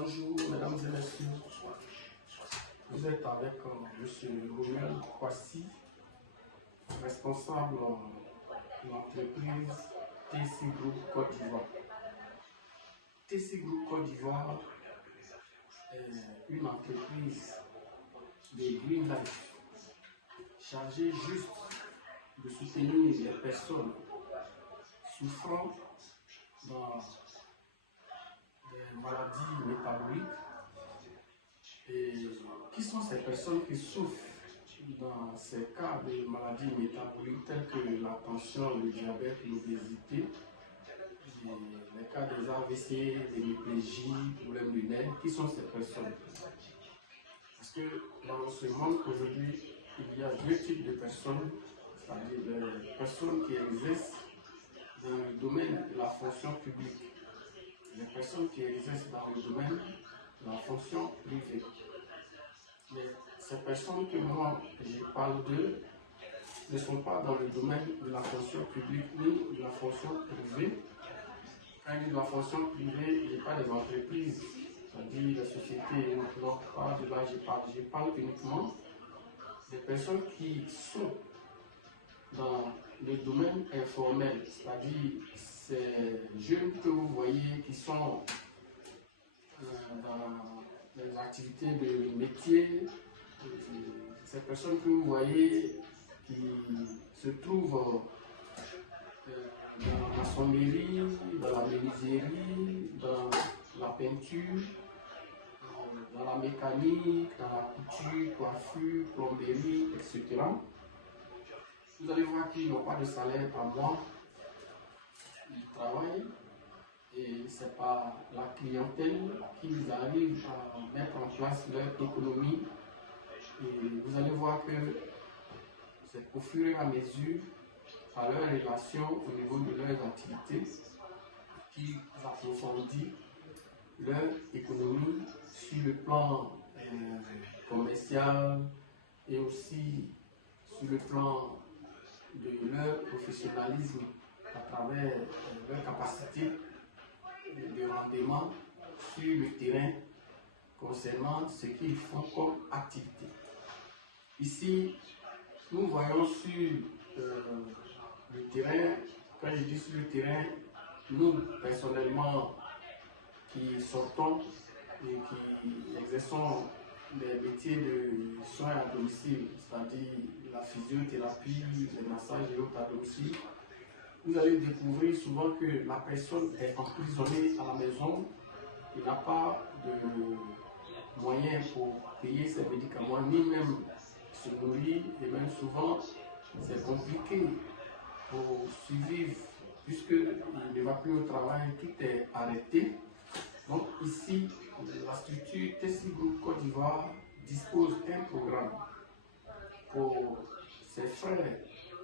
Bonjour mesdames et messieurs, vous êtes avec M. Romuald Kwasi, responsable de l'entreprise TC Group Côte d'Ivoire. TC Group Côte d'Ivoire est une entreprise de Green Life chargée juste de soutenir les personnes souffrant dans des maladies métaboliques. Et qui sont ces personnes qui souffrent dans ces cas de maladies métaboliques telles que la tension, le diabète, l'obésité, les cas des AVC, des hémiplégies, problèmes du nerf? Qui sont ces personnes? Parce que dans ce monde aujourd'hui, il y a deux types de personnes, c'est-à-dire les personnes qui exercent dans le domaine de la fonction publique, les personnes qui exercent dans le domaine de la fonction privée. Mais ces personnes que moi je parle d'eux ne sont pas dans le domaine de la fonction publique ni de la fonction privée. Quand il dit de la fonction privée, il n'y a pas des entreprises, c'est-à-dire des sociétés, non, pas de là je parle uniquement des personnes qui sont dans le domaine informel, c'est-à-dire ces jeunes que vous voyez qui sont dans les activités de métier, ces personnes que vous voyez qui se trouvent dans la maçonnerie, dans la menuiserie, dans la peinture, dans la mécanique, dans la couture, coiffure, plomberie, etc. Vous allez voir qu'ils n'ont pas de salaire par mois, ils travaillent et ce n'est pas la clientèle qui arrive à mettre en place leur économie. Et vous allez voir que c'est au fur et à mesure, à leur relation au niveau de leurs activités, qu'ils approfondissent leur économie sur le plan commercial et aussi sur le plan de leur professionnalisme à travers leur capacité de rendement sur le terrain concernant ce qu'ils font comme activité. Ici, nous voyons sur le terrain, quand je dis sur le terrain, nous personnellement qui sortons et qui exerçons les métiers de soins à domicile, c'est-à-dire la physiothérapie, le massage et autres à domicile, vous allez découvrir souvent que la personne est emprisonnée à la maison, il n'a pas de moyens pour payer ses médicaments, ni même se nourrir, et même souvent c'est compliqué pour survivre puisqu'il ne va plus au travail, tout est arrêté. Donc ici, la structure TC Group Côte d'Ivoire dispose d'un programme pour ses frères